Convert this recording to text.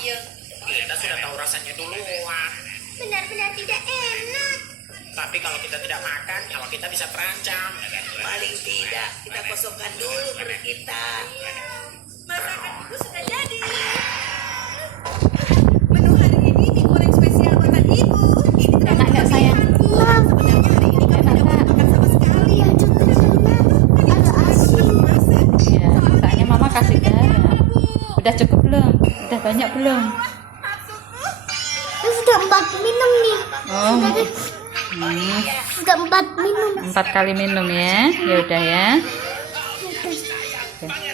Kita sudah tahu rasanya duluan. Benar-benar tidak enak. Tapi kalau kita tidak makan, nyawa kita bisa terancam. Paling tidak kita kosongkan dulu perut kita. Masakan ibu sudah jadi. Menu hari ini mie goreng spesial buatan ibu. Ini Enak nggak sayang? kurang. Sebenarnya hari ini kami tidak mau makan sama sekali. Ya cukup enak. Ada asin. Iya, soalnya mama kasih garam. Udah cukup belum? Udah banyak belum? Sudah 4 minum nih. Oh, Sudah 4 minum. 4 kali minum ya. Ya udah ya. Sudah.